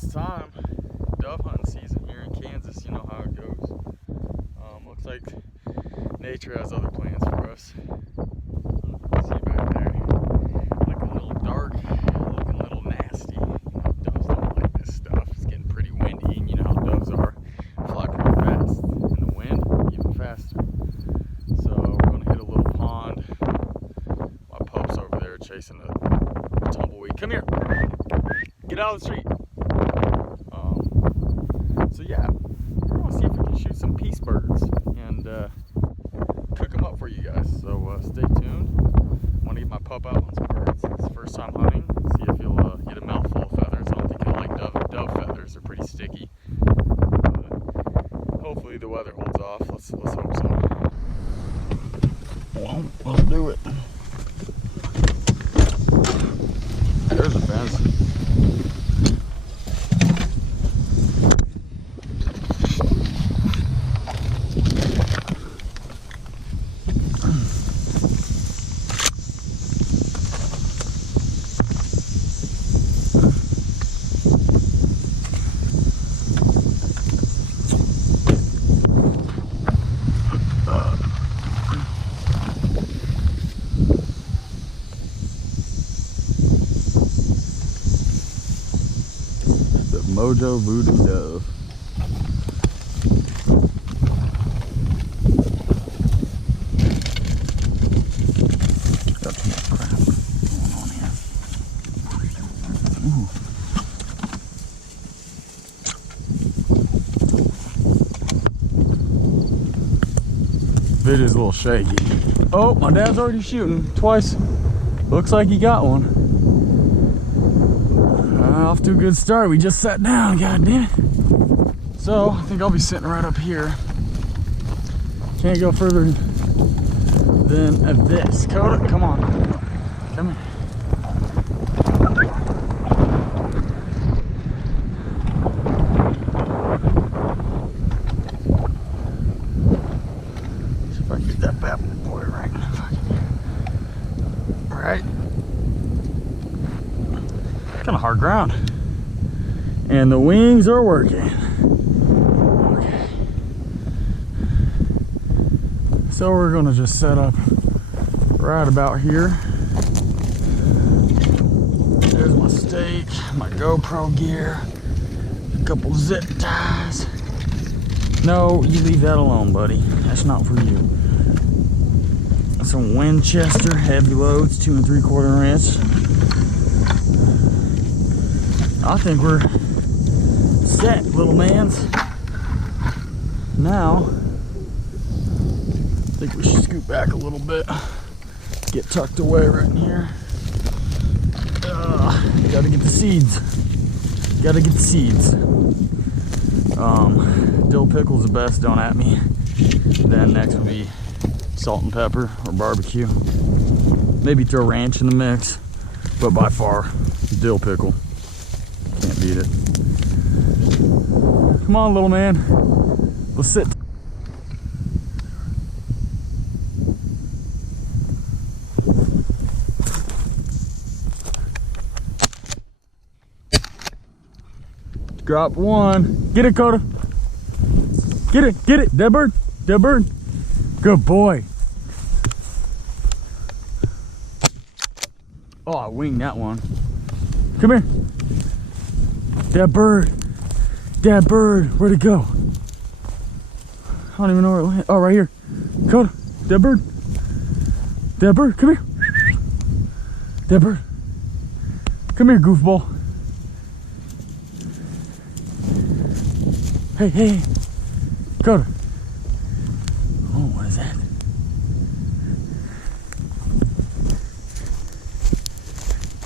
It's time. Dove hunting season here in Kansas. You know how it goes. Looks like nature has other plans for us. See back there, looking a little dark, looking a little nasty. Doves don't like this stuff. It's getting pretty windy, and you know how doves are. Fly pretty fast, and the wind even faster. So we're gonna hit a little pond. My pups over there chasing a tumbleweed. Come here. Get out of the street. So yeah, we're gonna see if we can shoot some peace birds and cook them up for you guys. So stay tuned. I'm gonna get my pup out on some birds. It's his first time hunting. See if he'll get a mouthful of feathers. I don't think he'll like dove feathers. They're pretty sticky. But hopefully the weather holds off. Let's hope so. Well, let's do it. There's a fence. Mojo Voodoo Dove. Got too much crap going on here. Ooh. Video's a little shaky. Oh, my dad's already shooting twice. Looks like he got one. Off to a good start. We just sat down, god damn it. So I think I'll be sitting right up here. Can't go further than this. Coda, come on. Come here. See if I can get that bad boy right. Right. Kind of hard ground, and the wings are working. Okay, so we're gonna just set up right about here. There's my stake, my GoPro gear, a couple zip ties. No, you leave that alone, buddy. That's not for you. Some Winchester heavy loads, 2 3/4 inch. I think we're set, little mans. Now, I think we should scoot back a little bit. Get tucked away right in here. Gotta get the seeds. Gotta get the seeds. Dill pickle's the best, don't at me. Then next would be salt and pepper or barbecue. Maybe throw ranch in the mix, but by far, dill pickle. Can't beat it. Come on, little man. Let's sit. Drop one. Get it, Coda. Get it, get it. Dead bird. Dead bird. Good boy. Oh, I winged that one. Come here. That bird. That bird. Where'd it go? I don't even know where it went. Oh, right here. Coda. That bird. That bird. Come here. That bird. Come here, goofball. Hey, hey, hey. Coda. Oh, what is that?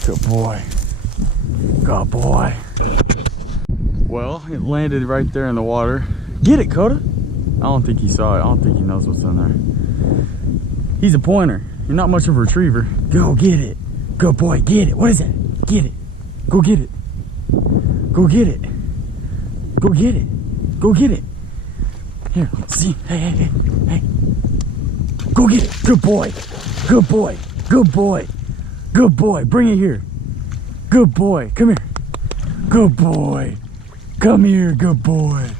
Good boy. Good boy. Well, it landed right there in the water. Get it, Coda. I don't think he saw it. I don't think he knows what's in there. He's a pointer. You're not much of a retriever. Go get it. Good boy, get it. What is that? Get it. Go get it. Go get it. Go get it. Go get it. Here, let's see. Hey, hey, hey, hey. Go get it. Good boy. Good boy. Good boy. Good boy. Bring it here. Good boy. Come here. Good boy. Come here, good boy.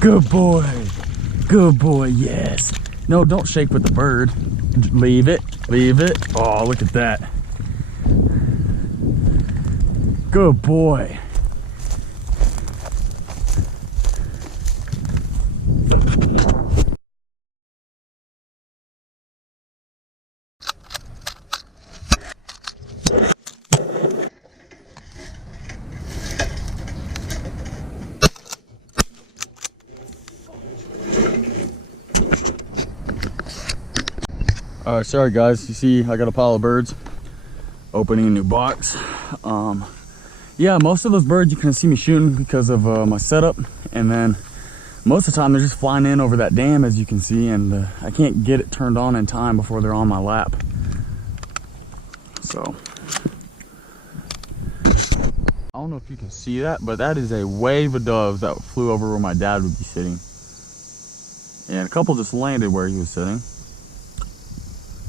Good boy. Good boy, yes. No, don't shake with the bird. Leave it. Leave it. Oh, look at that. Good boy. Alright, sorry guys, you see I got a pile of birds. Opening a new box. Yeah, most of those birds you can see me shooting because of my setup, and then most of the time they're just flying in over that dam, as you can see, and I can't get it turned on in time before they're on my lap. So I don't know if you can see that, but that is a wave of doves that flew over where my dad would be sitting, and a couple just landed where he was sitting.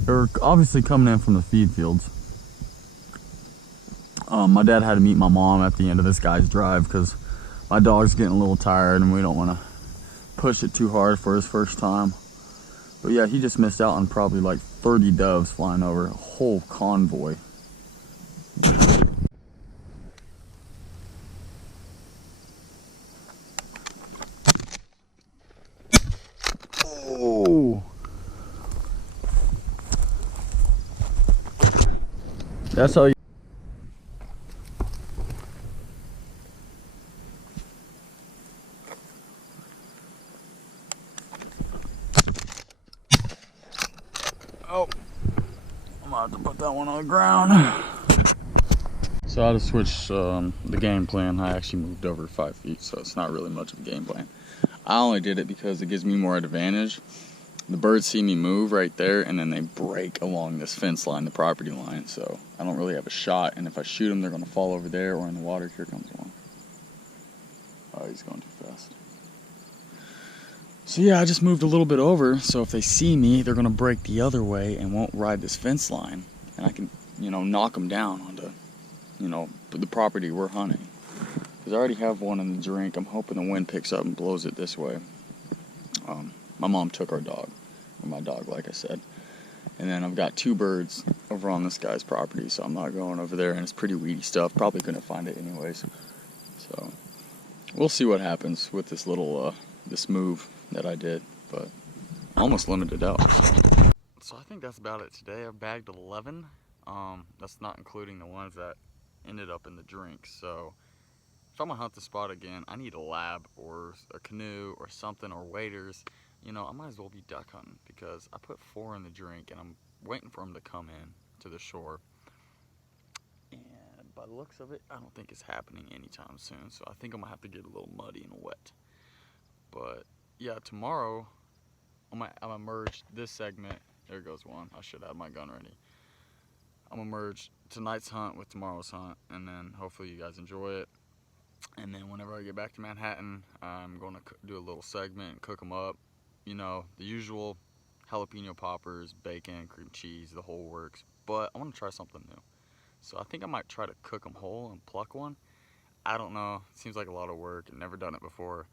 They're obviously coming in from the feed fields. My dad had to meet my mom at the end of this guy's drive because my dog's getting a little tired and we don't want to push it too hard for his first time. But yeah, he just missed out on probably like 30 doves flying over, a whole convoy. Oh! That's how you... Oh, I'm gonna have to put that one on the ground. So I had to switch the game plan. I actually moved over 5 feet, so it's not really much of a game plan. I only did it because it gives me more advantage. The birds see me move right there, and then they break along this fence line, the property line, so I don't really have a shot, and if I shoot them, they're gonna fall over there or in the water. Here comes one. Oh, he's going too fast. So yeah, I just moved a little bit over, so if they see me, they're gonna break the other way and won't ride this fence line, and I can, you know, knock them down onto, you know, the property we're hunting. Because I already have one in the drink. I'm hoping the wind picks up and blows it this way. My mom took our dog, or my dog, like I said. And then I've got 2 birds over on this guy's property, so I'm not going over there, and it's pretty weedy stuff. Probably couldn't find it anyways. So we'll see what happens with this little, this move that I did, but almost limited out. So I think that's about it today. I've bagged 11. That's not including the ones that ended up in the drink. So if I'm gonna hunt the spot again, I need a lab or a canoe or something, or waders. You know, I might as well be duck hunting because I put 4 in the drink and I'm waiting for them to come in to the shore. And by the looks of it, I don't think it's happening anytime soon. So I think I'm gonna have to get a little muddy and wet. But yeah, tomorrow I'm gonna merge this segment. There goes one. I should have my gun ready. I'm gonna merge tonight's hunt with tomorrow's hunt, and then hopefully you guys enjoy it. And then whenever I get back to Manhattan, I'm going to do a little segment and cook them up. You know, the usual jalapeno poppers, bacon, cream cheese, the whole works. But I want to try something new. So I think I might try to cook them whole and pluck one. I don't know. It seems like a lot of work. I've never done it before.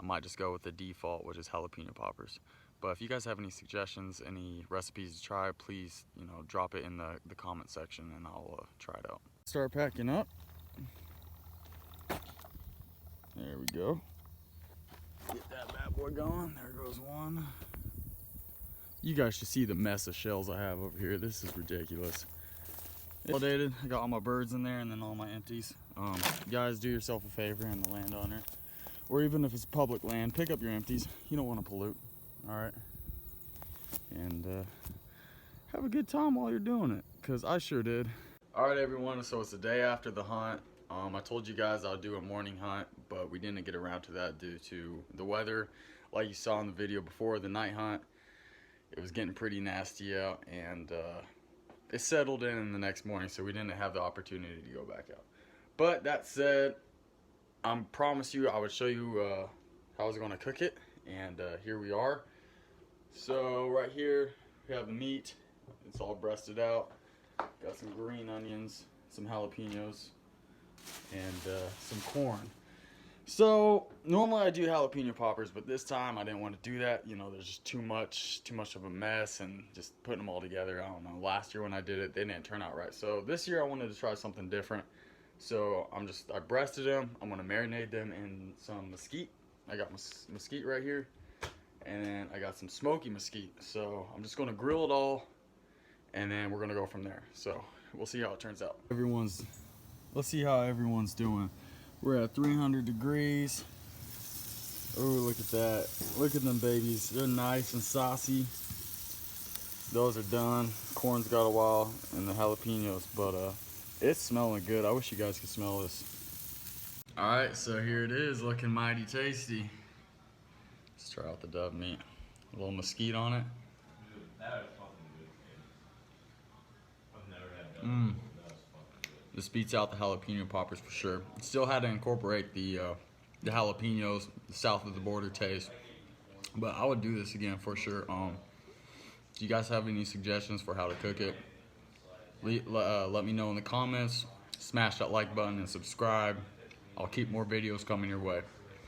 I might just go with the default, which is jalapeno poppers. But if you guys have any suggestions, any recipes to try, please, you know, drop it in the comment section and I'll try it out. Start packing up. There we go. Get that bad boy going. There goes one. You guys should see the mess of shells I have over here. This is ridiculous. Validated. I got all my birds in there and then all my empties. Guys, do yourself a favor and the landowner, or even if it's public land, pick up your empties. You don't want to pollute. All right. And have a good time while you're doing it, because I sure did. All right, everyone. So it's the day after the hunt. I told you guys I'll do a morning hunt, but we didn't get around to that due to the weather. Like you saw in the video before, the night hunt, it was getting pretty nasty out, and it settled in the next morning, so we didn't have the opportunity to go back out. But that said, I promised you I would show you how I was going to cook it, and here we are. So right here we have the meat. It's all breasted out. Got some green onions, some jalapenos, and some corn. So normally I do jalapeno poppers, but this time I didn't want to do that. You know, there's just too much of a mess, and just putting them all together. I don't know. Last year when I did it, they didn't turn out right. So this year I wanted to try something different. So I breasted them. I'm gonna marinate them in some mesquite. I got mesquite right here, and then I got some smoky mesquite. So I'm just gonna grill it all, and then we're gonna go from there. So we'll see how it turns out. Let's see how everyone's doing. We're at 300 degrees. Oh, look at that. Look at them babies. They're nice and saucy. Those are done. Corn's got a while, and the jalapenos, but it's smelling good. I wish you guys could smell this. All right, so here it is, looking mighty tasty. Let's try out the dove meat. A little mesquite on it. Dude, that is fucking good, man. I've never had dove meat. That's fucking good. This beats out the jalapeno poppers for sure. Still had to incorporate the jalapenos, the south of the border taste. But I would do this again for sure. Do you guys have any suggestions for how to cook it? Let me know in the comments. Smash that like button and subscribe. I'll keep more videos coming your way.